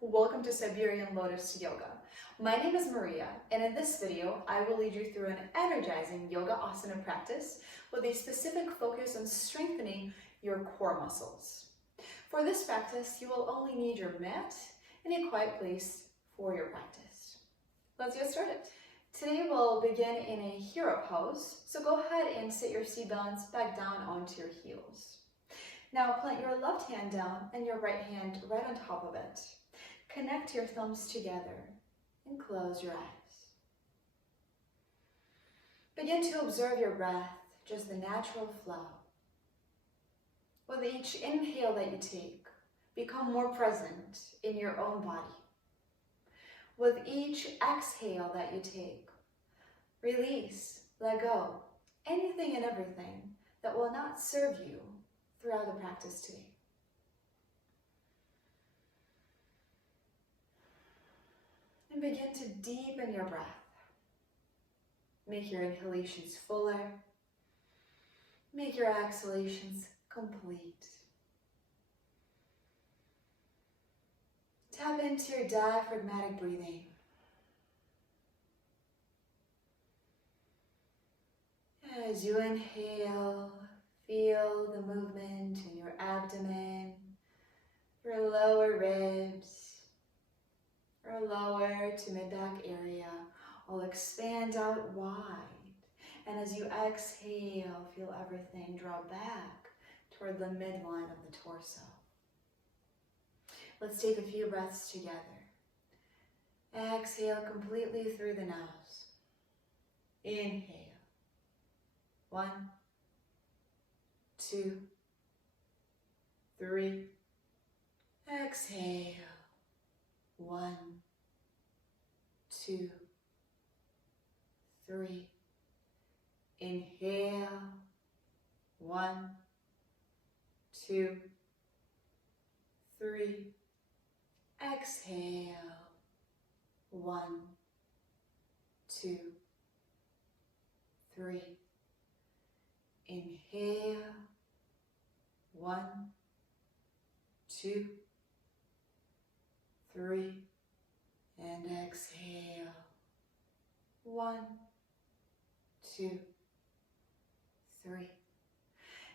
welcome to Siberian Lotus Yoga. My name is Maria, and in this video, I will lead you through an energizing yoga asana practice with a specific focus on strengthening your core muscles. For this practice, you will only need your mat and a quiet place for your practice. Let's get started. Today we'll begin in a hero pose, so go ahead and sit your seat bones back down onto your heels. Now plant your left hand down and your right hand right on top of it. Connect your thumbs together and close your eyes. Begin to observe your breath, just the natural flow. With each inhale that you take, become more present in your own body. With each exhale that you take, release, let go, anything and everything that will not serve you throughout the practice today. And begin to deepen your breath. Make your inhalations fuller. Make your exhalations complete. Tap into your diaphragmatic breathing. As you inhale, feel the movement in your abdomen, your lower ribs, your lower to mid-back area will expand out wide. And as you exhale, feel everything draw back toward the midline of the torso. Let's take a few breaths together. Exhale completely through the nose. Inhale. 1, 2, 3. Exhale. 1, 2, 3. Inhale. 1, 2, 3. Exhale. 1, 2, 3. Inhale. 1, 2, 3. And exhale. 1, 2, 3.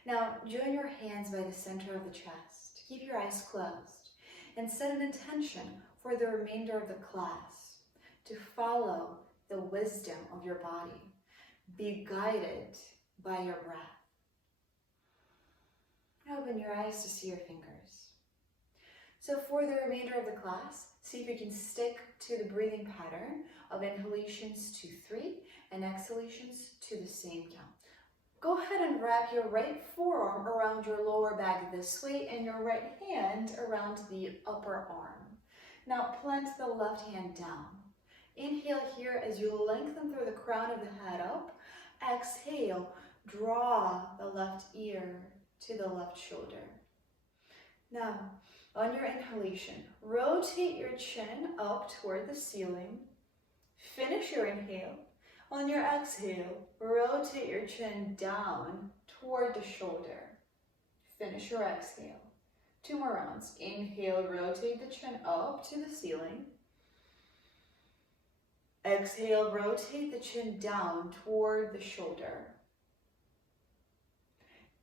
Now join your hands by the center of the chest. Keep your eyes closed and set an intention for the remainder of the class to follow the wisdom of your body. Be guided by your breath. Open your eyes to see your fingers. So for the remainder of the class, see if you can stick to the breathing pattern of inhalations to 3 and exhalations to the same count. Go ahead and wrap your right forearm around your lower back this way and your right hand around the upper arm. Now plant the left hand down. Inhale here as you lengthen through the crown of the head up. Exhale, draw the left ear to the left shoulder. Now, on your inhalation, rotate your chin up toward the ceiling. Finish your inhale. On your exhale, rotate your chin down toward the shoulder. Finish your exhale. 2 more rounds. Inhale, rotate the chin up to the ceiling. Exhale, rotate the chin down toward the shoulder.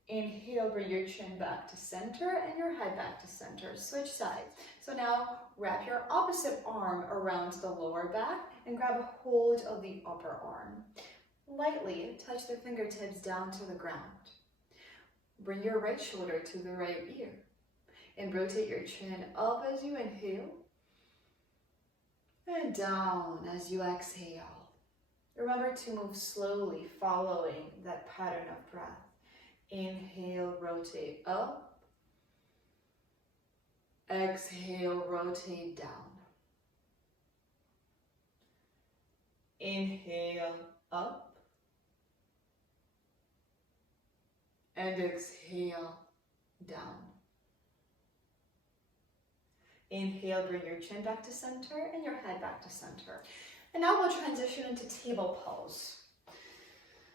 Inhale, bring your chin back to center and your head back to center. Switch sides. So now wrap your opposite arm around the lower back and grab a hold of the upper arm. Lightly touch the fingertips down to the ground. Bring your right shoulder to the right ear and rotate your chin up as you inhale and down as you exhale. Remember to move slowly following that pattern of breath. Inhale, rotate up. Exhale, rotate down. Inhale, up. And exhale, down. Inhale, bring your chin back to center and your head back to center. And now we'll transition into table pose.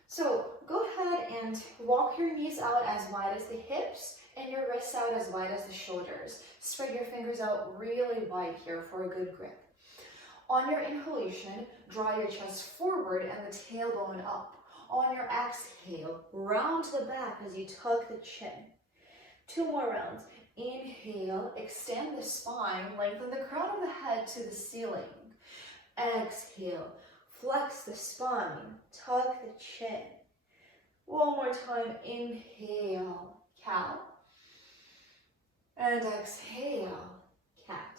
So go ahead and walk your knees out as wide as the hips and your wrists out as wide as the shoulders. Spread your fingers out really wide here for a good grip. On your inhalation, draw your chest forward and the tailbone up. On your exhale, round to the back as you tuck the chin. 2 more rounds. Inhale, extend the spine, lengthen the crown of the head to the ceiling. Exhale, flex the spine, tuck the chin. One more time, inhale, cow. And exhale, cat.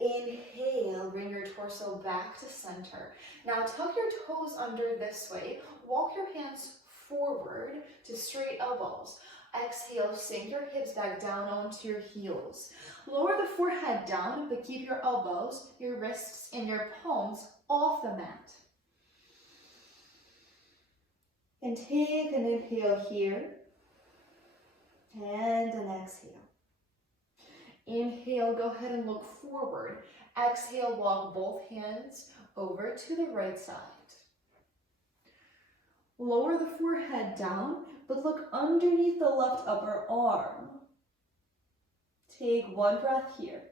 Inhale, bring your torso back to center. Now tuck your toes under this way. Walk your hands forward to straight elbows. Exhale, sink your hips back down onto your heels. Lower the forehead down, but keep your elbows, your wrists, and your palms off the mat. And take an inhale here, and an exhale. Inhale, go ahead and look forward. Exhale, walk both hands over to the right side. Lower the forehead down, but look underneath the left upper arm. Take one breath here.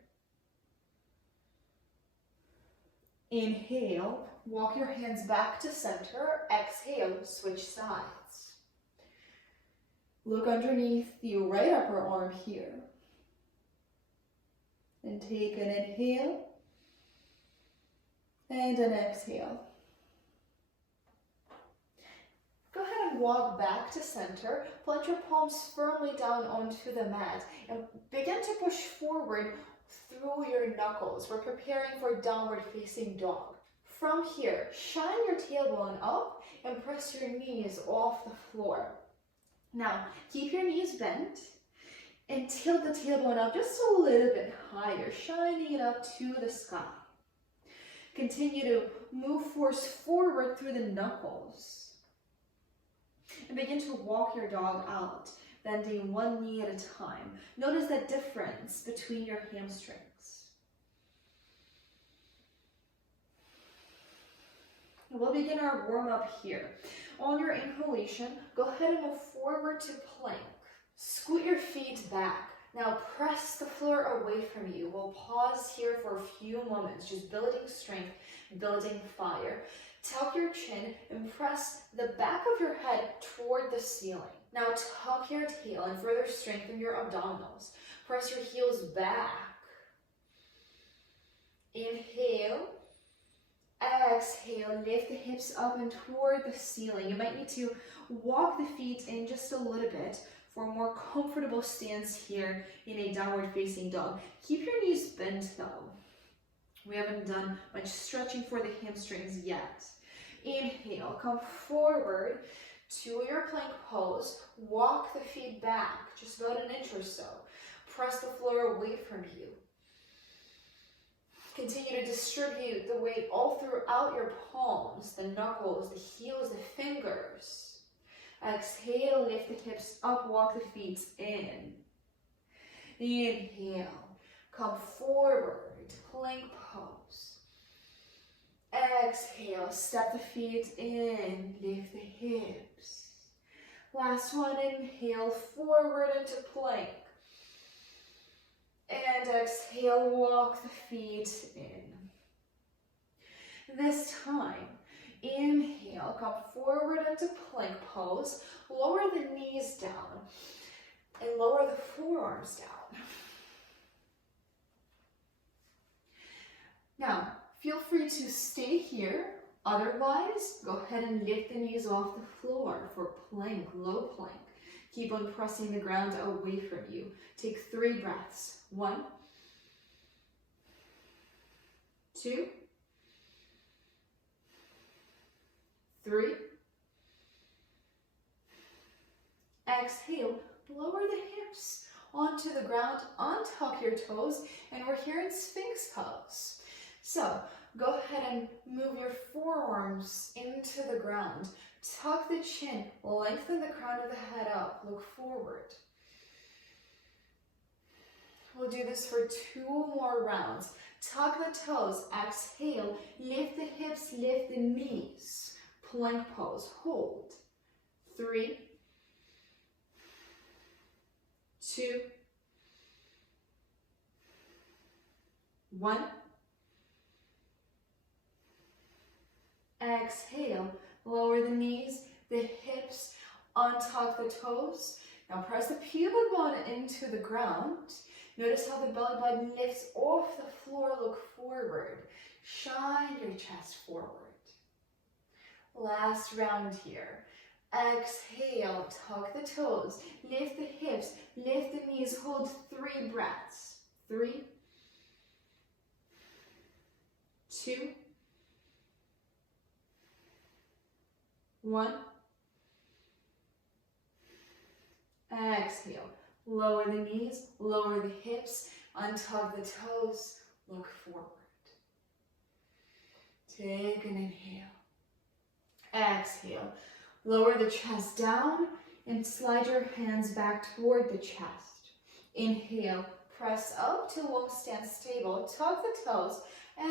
Inhale, walk your hands back to center. Exhale, switch sides. Look underneath the right upper arm here. And take an inhale and an exhale. Go ahead and walk back to center. Plant your palms firmly down onto the mat and begin to push forward through your knuckles. We're preparing for downward facing dog. From here, shine your tailbone up and press your knees off the floor. Now, keep your knees bent and tilt the tailbone up just a little bit higher, shining it up to the sky. Continue to move force forward through the knuckles. And begin to walk your dog out, bending one knee at a time. Notice that difference between your hamstrings. And we'll begin our warm-up here. On your inhalation, go ahead and move forward to plank. Scoot your feet back. Now press the floor away from you. We'll pause here for a few moments, just building strength, building fire. Tuck your chin and press the back of your head toward the ceiling. Now tuck your tail and further strengthen your abdominals. Press your heels back. Inhale. Exhale, lift the hips up and toward the ceiling. You might need to walk the feet in just a little bit for a more comfortable stance here in a downward facing dog. Keep your knees bent though. We haven't done much stretching for the hamstrings yet. Inhale, come forward to your plank pose. Walk the feet back just about an inch or so. Press the floor away from you. Continue to distribute the weight all throughout your palms, the knuckles, the heels, the fingers. Exhale, lift the hips up, walk the feet in. Inhale, come forward, plank pose. Exhale, step the feet in, lift the hips. Last one, inhale, forward into plank. And exhale, walk the feet in. This time, inhale, come forward into plank pose. Lower the knees down and lower the forearms down. Now, feel free to stay here. Otherwise, go ahead and lift the knees off the floor for plank, low plank. Keep on pressing the ground away from you. Take 3 breaths. 1, 2, 3. Exhale, lower the hips onto the ground, untuck your toes, and we're here in Sphinx pose. So, go ahead and move your forearms into the ground. Tuck the chin, lengthen the crown of the head up, look forward. We'll do this for 2 more rounds. Tuck the toes, exhale, lift the hips, lift the knees. plank pose, hold. 3, 2, 1. Exhale, lower the knees, the hips, untuck the toes. Now press the pubic bone into the ground. Notice how the belly button lifts off the floor, look forward. Shine your chest forward. Last round here. Exhale, tuck the toes, lift the hips, lift the knees, hold 3 breaths. 3, 2, 1. Exhale. Lower the knees, lower the hips, untuck the toes, look forward. Take an inhale. Exhale. Lower the chest down and slide your hands back toward the chest. Inhale. Press up to long stand stable. Tuck the toes.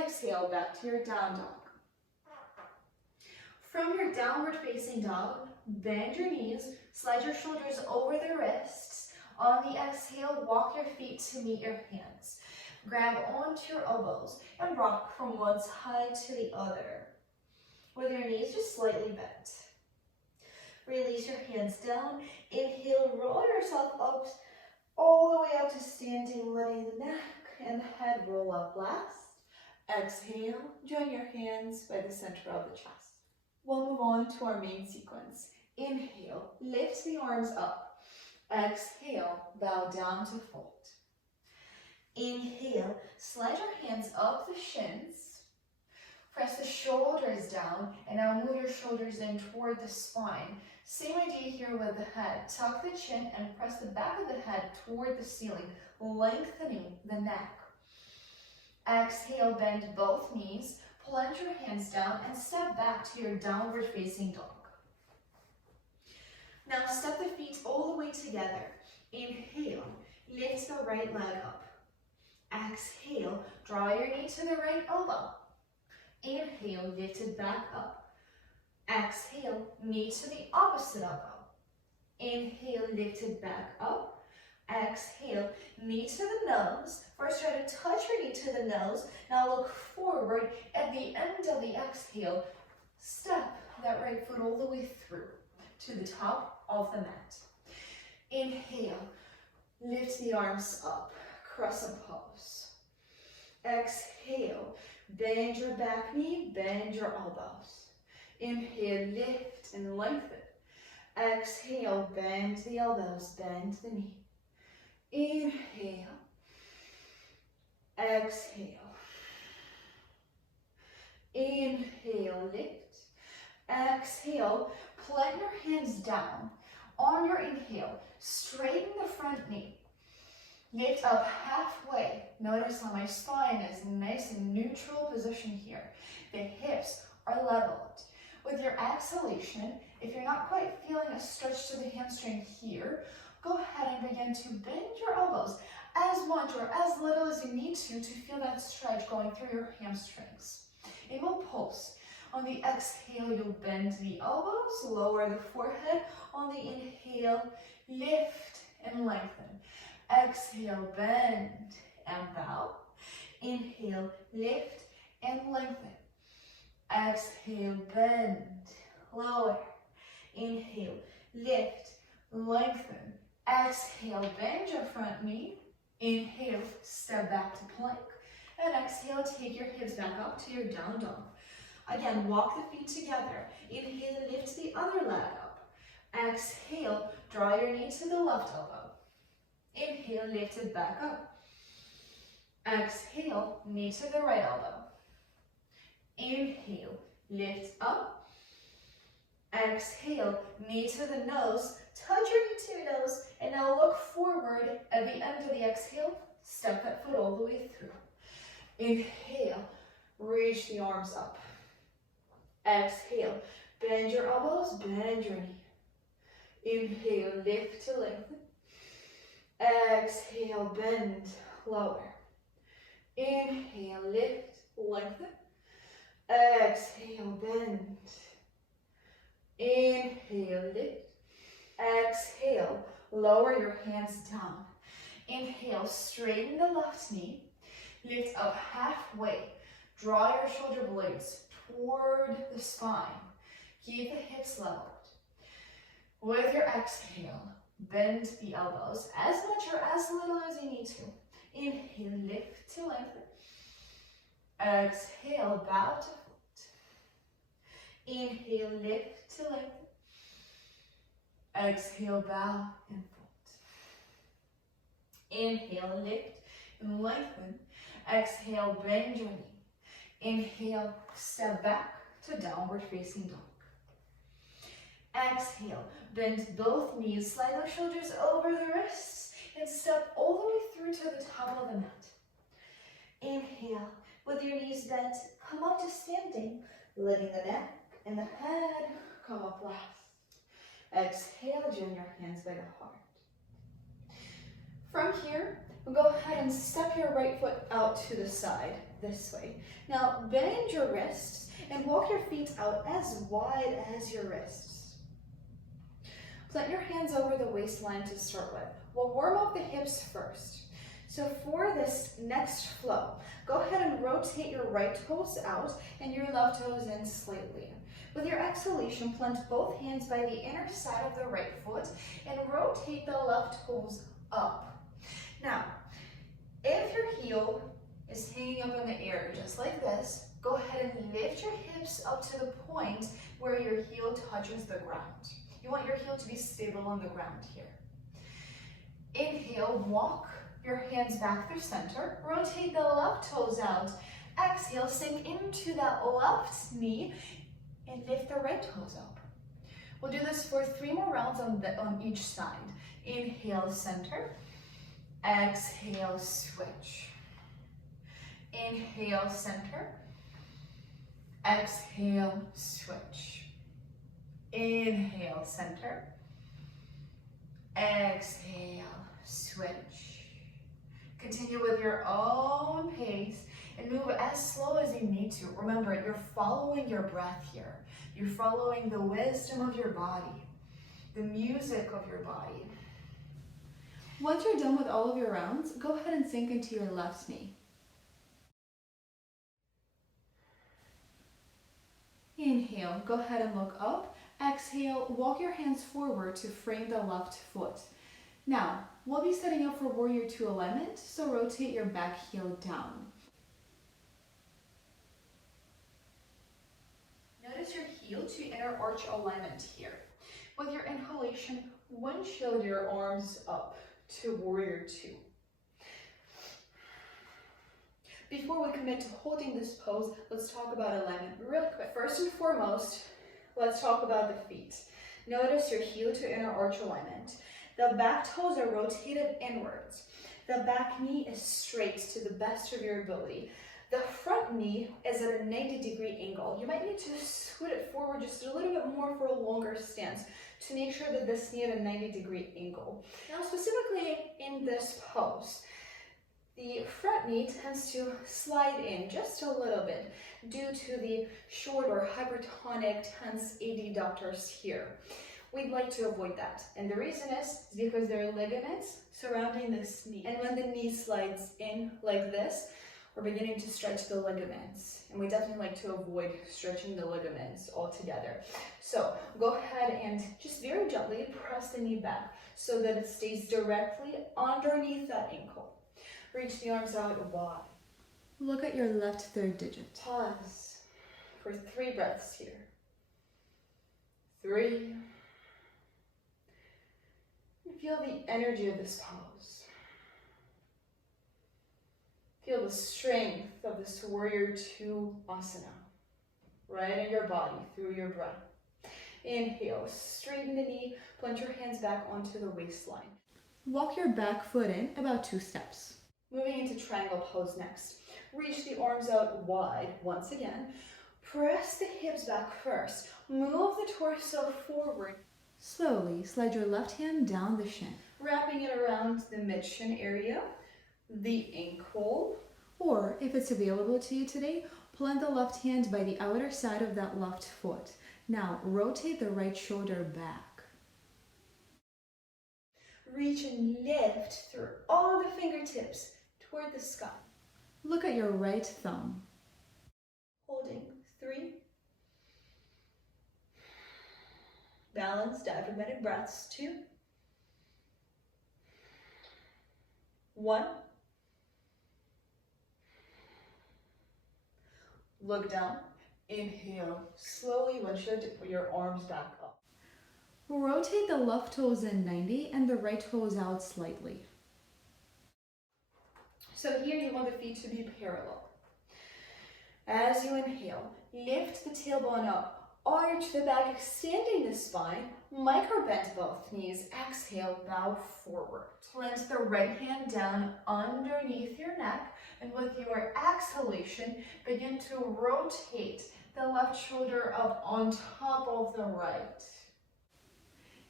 Exhale back to your down dog. From your downward facing dog, bend your knees, slide your shoulders over the wrists. On the exhale, walk your feet to meet your hands. Grab onto your elbows and rock from one side to the other, with your knees just slightly bent. Release your hands down. Inhale, roll yourself up all the way up to standing, letting the neck and the head roll up last. Exhale, join your hands by the center of the chest. We'll move on to our main sequence. Inhale, lift the arms up. Exhale, bow down to fold. Inhale, slide your hands up the shins. Press the shoulders down, and now move your shoulders in toward the spine. Same idea here with the head. Tuck the chin and press the back of the head toward the ceiling, lengthening the neck. Exhale, bend both knees, plant your hands down, and step back to your downward facing dog. Now step the feet all the way together. Inhale, lift the right leg up. Exhale, draw your knee to the right elbow. Inhale, lift it back up. Exhale, knee to the opposite elbow. Inhale, lift it back up. Exhale, knee to the nose. First, try to touch your knee to the nose. Now look forward. At the end of the exhale, step that right foot all the way through to the top of the mat. Inhale, lift the arms up, crescent pose. Exhale, bend your back knee, bend your elbows. Inhale, lift and lengthen. Exhale, bend the elbows, bend the knee. Inhale, exhale. Inhale, lift. Exhale, plant your hands down. On your inhale, straighten the front knee. Lift up halfway. Notice how my spine is nice and neutral position here. The hips are leveled. With your exhalation, if you're not quite feeling a stretch to the hamstring here, go ahead and begin to bend your elbows as much or as little as you need to feel that stretch going through your hamstrings. It will pulse. On the exhale, you'll bend the elbows, lower the forehead. On the inhale, lift and lengthen. Exhale, bend and bow. Inhale, lift and lengthen. Exhale, bend, lower. Inhale, lift, lengthen. Exhale, bend your front knee. Inhale, step back to plank. And exhale, take your hips back up to your down dog. Again, walk the feet together. Inhale, lift the other leg up. Exhale, draw your knee to the left elbow. Inhale, lift it back up. Exhale, knee to the right elbow. Inhale, lift up. Exhale, knee to the nose. Touch your knee to your nose. And now look forward. At the end of the exhale, step that foot all the way through. Inhale, reach the arms up. Exhale, bend your elbows, bend your knee. Inhale, lift to lengthen. Exhale, bend, lower. Inhale, lift, lengthen. Exhale, bend. Inhale, lift. Exhale, lower your hands down. Inhale, straighten the left knee. Lift up halfway. Draw your shoulder blades toward the spine. Keep the hips leveled. With your exhale, bend the elbows as much or as little as you need to. Inhale, lift to lengthen. Exhale, bow to foot. Inhale, lift to lengthen. Exhale, bow and fold. Inhale, lift and lengthen. Exhale, bend your knee. Inhale, step back to downward facing dog. Exhale, bend both knees, slide those shoulders over the wrists, and step all the way through to the top of the mat. Inhale, with your knees bent, come up to standing, letting the neck and the head come up last. Exhale, join your hands by the heart. From here, we'll go ahead and step your right foot out to the side, this way. Now, bend your wrists and walk your feet out as wide as your wrists. Plant your hands over the waistline to start with. We'll warm up the hips first. So for this next flow, go ahead and rotate your right toes out and your left toes in slightly. With your exhalation, plant both hands by the inner side of the right foot and rotate the left toes up. Now, if your heel is hanging up in the air just like this, go ahead and lift your hips up to the point where your heel touches the ground. You want your heel to be stable on the ground here. Inhale, walk your hands back through center, rotate the left toes out. Exhale, sink into that left knee and lift the right toes up. We'll do this for 3 more rounds on each side. Inhale, center. Exhale, switch. Inhale, center. Exhale, switch. Inhale, center. Exhale, switch. Continue with your own pace and move as slow as you need to. Remember, you're following your breath here. You're following the wisdom of your body, the music of your body. Once you're done with all of your rounds, go ahead and sink into your left knee. Inhale, go ahead and look up. Exhale, walk your hands forward to frame the left foot. Now, we'll be setting up for Warrior Two alignment, so rotate your back heel down. Notice your heel to inner arch alignment here. With your inhalation, windshield your arms up to Warrior Two. Before we commit to holding this pose, let's talk about alignment really quick. First and foremost, let's talk about the feet. Notice your heel to inner arch alignment. The back toes are rotated inwards. The back knee is straight to the best of your ability. The front knee is at a 90-degree angle. You might need to scoot it forward just a little bit more for a longer stance to make sure that this knee at a 90-degree angle. Now, specifically in this pose, the front knee tends to slide in just a little bit due to the short or hypertonic tense adductors here. We'd like to avoid that. And the reason is because there are ligaments surrounding this knee. And when the knee slides in like this, we're beginning to stretch the ligaments. And we definitely like to avoid stretching the ligaments altogether. So go ahead and just very gently press the knee back so that it stays directly underneath that ankle. Reach the arms out wide. Look at your left third digit. Pause for 3 breaths here. 3. Feel the energy of this pose. Feel the strength of this Warrior Two asana right in your body through your breath. Inhale, straighten the knee, plant your hands back onto the waistline. Walk your back foot in about 2 steps. Moving into triangle pose next. Reach the arms out wide once again. Press the hips back first. Move the torso forward. Slowly slide your left hand down the shin, wrapping it around the mid-shin area, the ankle, or if it's available to you today, plant the left hand by the outer side of that left foot. Now rotate the right shoulder back. Reach and lift through all the fingertips toward the sky. Look at your right thumb. Holding 3. Balanced diaphragmatic breaths. 2. 1. Look down. Inhale. Slowly windshield your arms back up. Rotate the left toes in 90 and the right toes out slightly. So here you want the feet to be parallel. As you inhale, lift the tailbone up, arch the back, extending the spine, micro bend both knees. Exhale, bow forward. Plant the right hand down underneath your neck, and with your exhalation, begin to rotate the left shoulder up on top of the right.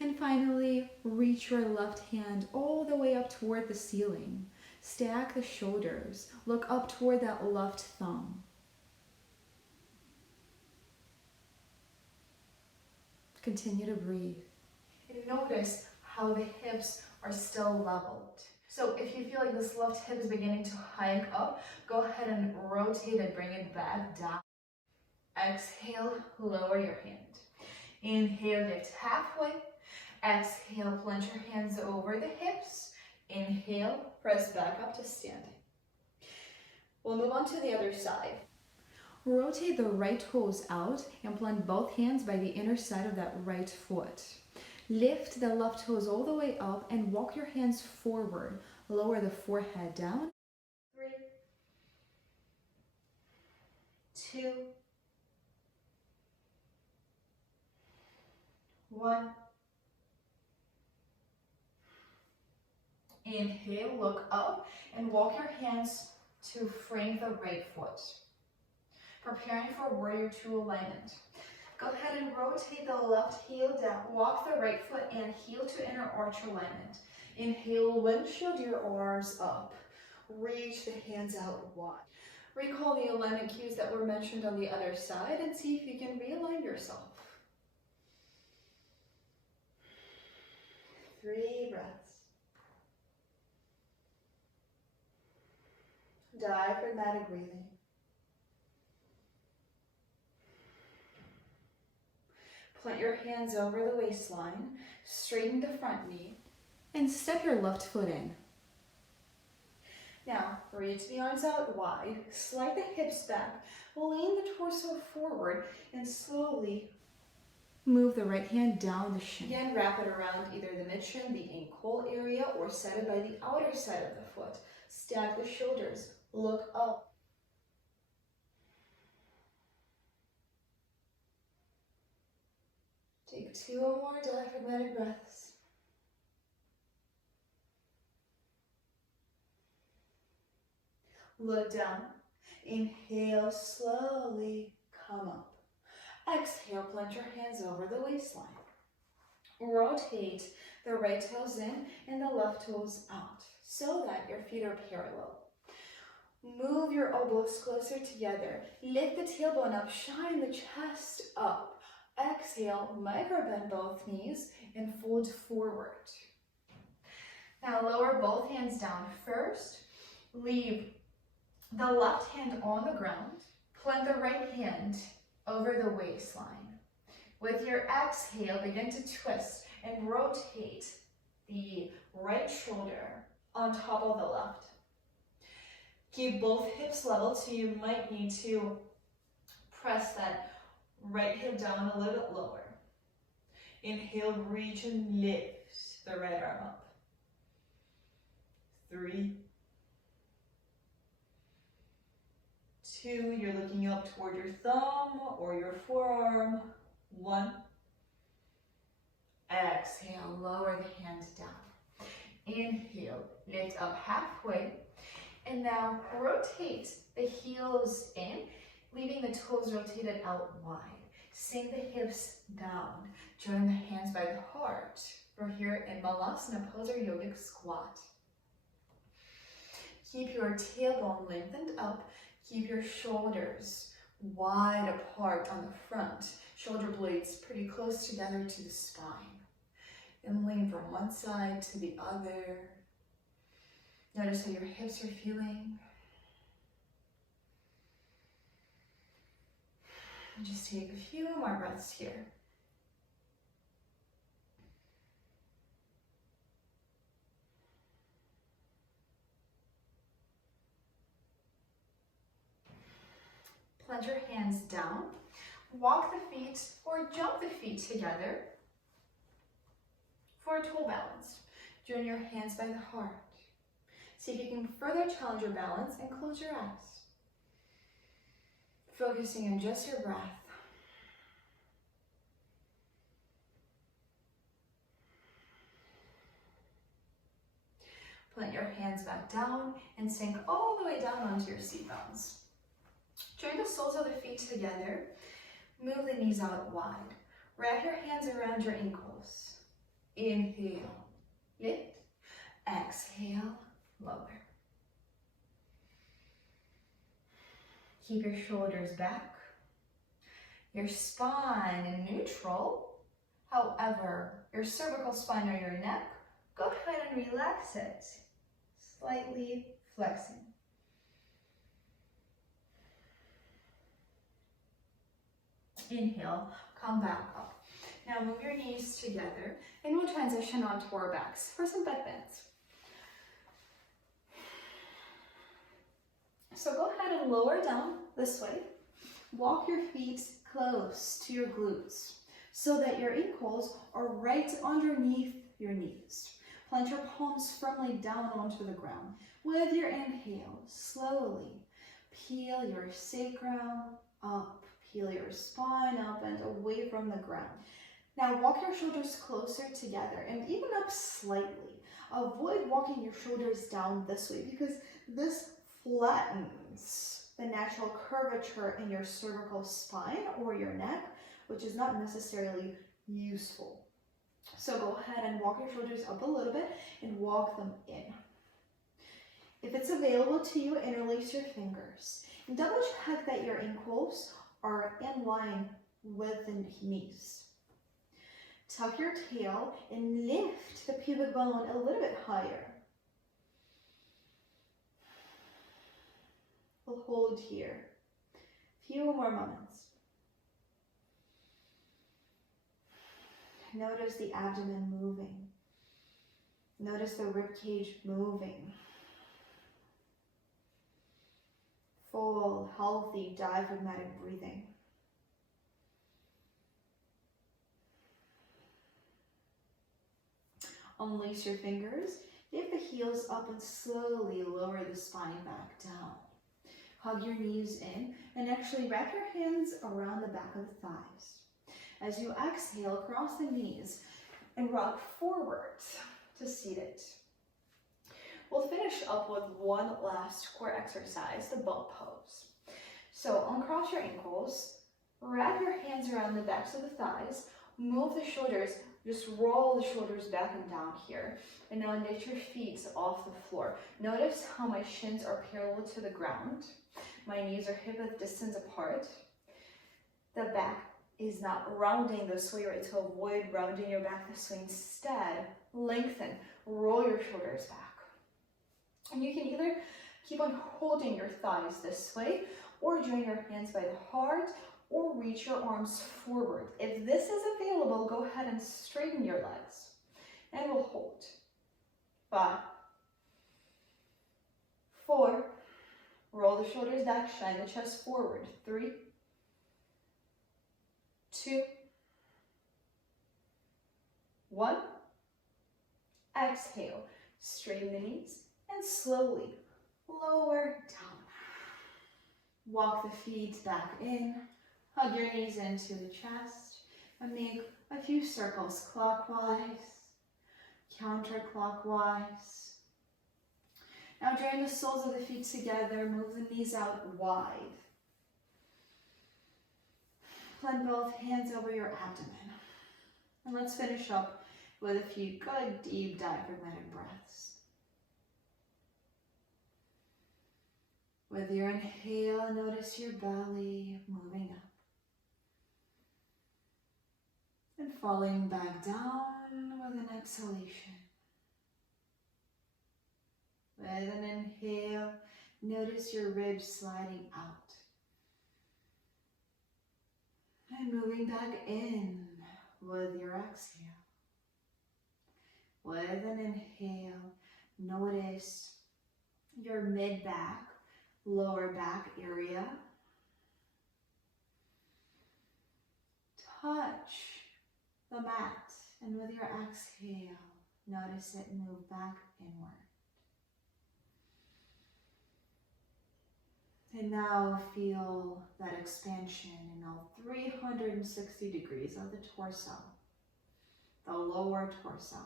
And finally, reach your left hand all the way up toward the ceiling. Stack the shoulders. Look up toward that left thumb. Continue to breathe. And notice how the hips are still leveled. So if you feel like this left hip is beginning to hike up, go ahead and rotate it, bring it back down. Exhale, lower your hand. Inhale, lift halfway. Exhale, plant your hands over the hips. Inhale, press back up to standing. We'll move on to the other side. Rotate the right toes out and plant both hands by the inner side of that right foot. Lift the left toes all the way up and walk your hands forward. Lower the forehead down. 3, 2, 1. Inhale, look up and walk your hands to frame the right foot. Preparing for warrior 2 alignment. Go ahead and rotate the left heel down. Walk the right foot and heel to inner arch alignment. Inhale, windshield your arms up. Reach the hands out wide. Recall the alignment cues that were mentioned on the other side and see if you can realign yourself. 3 breaths. Diaphragmatic breathing. Plant your hands over the waistline, straighten the front knee, and step your left foot in. Now, reach the arms out wide, slide the hips back, lean the torso forward, and slowly move the right hand down the shin. Again, wrap it around either the mid-shin, the ankle area, or set it by the outer side of the foot. Stack the shoulders, look up. Take 2 or more diaphragmatic breaths. Look down. Inhale, slowly come up. Exhale, plant your hands over the waistline. Rotate the right toes in and the left toes out so that your feet are parallel. Move your elbows closer together. Lift the tailbone up, shine the chest up. Exhale, micro bend both knees and fold forward. Now lower both hands down. First, leave the left hand on the ground. Plant the right hand over the waistline. With your exhale, begin to twist and rotate the right shoulder on top of the left. Keep both hips level, so you might need to press that right hip down a little bit lower. Inhale, reach and lift the right arm up. 3, 2, you're looking up toward your thumb or your forearm. 1. Exhale, lower the hands down. Inhale, lift up halfway. And now rotate the heels in, leaving the toes rotated out wide. Sink the hips down. Join the hands by the heart. We're here in Malasana pose or yogic squat. Keep your tailbone lengthened up. Keep your shoulders wide apart on the front, shoulder blades pretty close together to the spine. And lean from one side to the other. Notice how your hips are feeling. And just take a few more breaths here. Plant your hands down. Walk the feet or jump the feet together for a toe balance. Join your hands by the heart. See if you can further challenge your balance and close your eyes. Focusing on just your breath. Plant your hands back down and sink all the way down onto your seat bones. Join the soles of the feet together. Move the knees out wide. Wrap your hands around your ankles. Inhale, lift. Exhale, lower. Keep your shoulders back. Your spine in neutral. However, your cervical spine or your neck, go ahead and relax it. Slightly flexing. Inhale, come back up. Now move your knees together and we'll transition onto our backs for some bed bends. So go ahead and lower down this way. Walk your feet close to your glutes so that your ankles are right underneath your knees. Plant your palms firmly down onto the ground. With your inhale, slowly peel your sacrum up, peel your spine up and away from the ground. Now walk your shoulders closer together and even up slightly. Avoid walking your shoulders down this way because this flattens the natural curvature in your cervical spine or your neck, which is not necessarily useful. So go ahead and walk your shoulders up a little bit and walk them in. If it's available to you, interlace your fingers. And double check that your ankles are in line with the knees. Tuck your tail and lift the pubic bone a little bit higher. We'll hold here. Few more moments. Notice the abdomen moving. Notice the rib cage moving. Full, healthy, diaphragmatic breathing. Unlace your fingers, lift the heels up and slowly lower the spine back down. Hug your knees in and actually wrap your hands around the back of the thighs. As you exhale, cross the knees and rock forward to seated. We'll finish up with one last core exercise, the bump pose. So uncross your ankles, wrap your hands around the backs of the thighs, move the shoulders, just roll the shoulders back and down here. And now lift your feet off the floor. Notice how my shins are parallel to the ground. My knees are hip-width distance apart. The back is not rounding this way, right? To avoid rounding your back this way. Instead, lengthen, roll your shoulders back. And you can either keep on holding your thighs this way, or join your hands by the heart, or reach your arms forward. If this is available, go ahead and straighten your legs. And we'll hold. 5, 4, roll the shoulders back, shine the chest forward. 3, 2, 1. Exhale, straighten the knees and slowly lower down. Walk the feet back in, hug your knees into the chest, and make a few circles clockwise, counterclockwise. Now join the soles of the feet together, move the knees out wide. Plant both hands over your abdomen. And let's finish up with a few good deep diaphragmatic breaths. With your inhale, notice your belly moving up and falling back down with an exhalation. With an inhale, notice your ribs sliding out and moving back in with your exhale. With an inhale, notice your mid-back, lower back area. Touch the mat, and with your exhale, notice it move back inward. And now feel that expansion in all 360 degrees of the torso, the lower torso.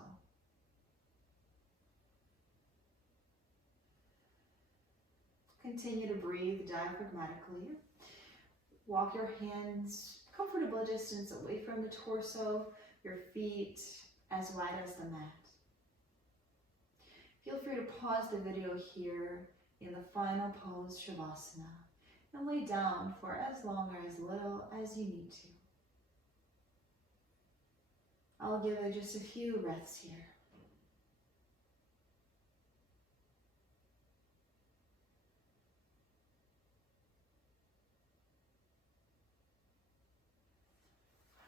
Continue to breathe diaphragmatically. Walk your hands comfortable distance away from the torso, your feet as wide as the mat. Feel free to pause the video here in the final pose, Shavasana, and lay down for as long or as little as you need to. I'll give it just a few breaths here.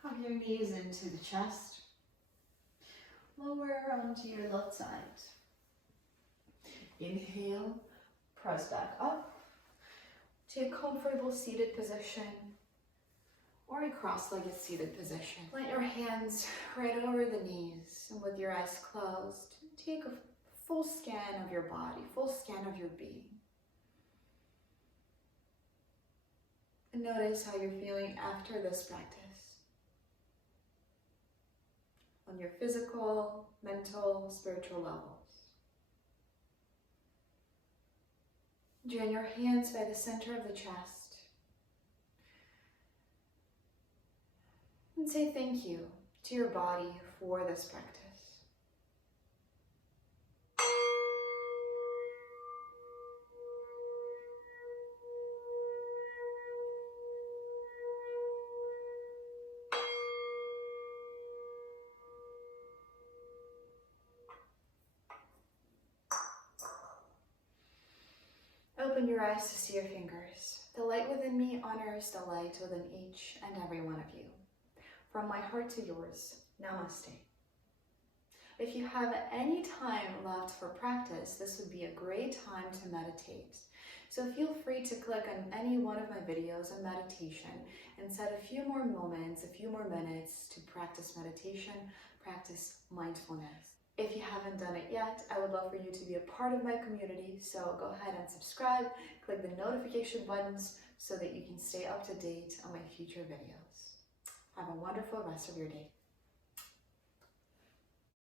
Hug your knees into the chest. Lower onto your left side. Inhale, press back up to a comfortable seated position or a cross-legged seated position. Plant your hands right over the knees, and with your eyes closed, take a full scan of your body, full scan of your being. And notice how you're feeling after this practice. On your physical, mental, spiritual levels. Join your hands by the center of the chest. And say thank you to your body for this practice. Open your eyes to see your fingers. The light within me honors the light within each and every one of you. From my heart to yours, namaste. If you have any time left for practice, this would be a great time to meditate. So feel free to click on any one of my videos on meditation and set a few more moments, a few more minutes to practice meditation, practice mindfulness. If you haven't done it yet, I would love for you to be a part of my community, so go ahead and subscribe, click the notification buttons so that you can stay up to date on my future videos. Have a wonderful rest of your day.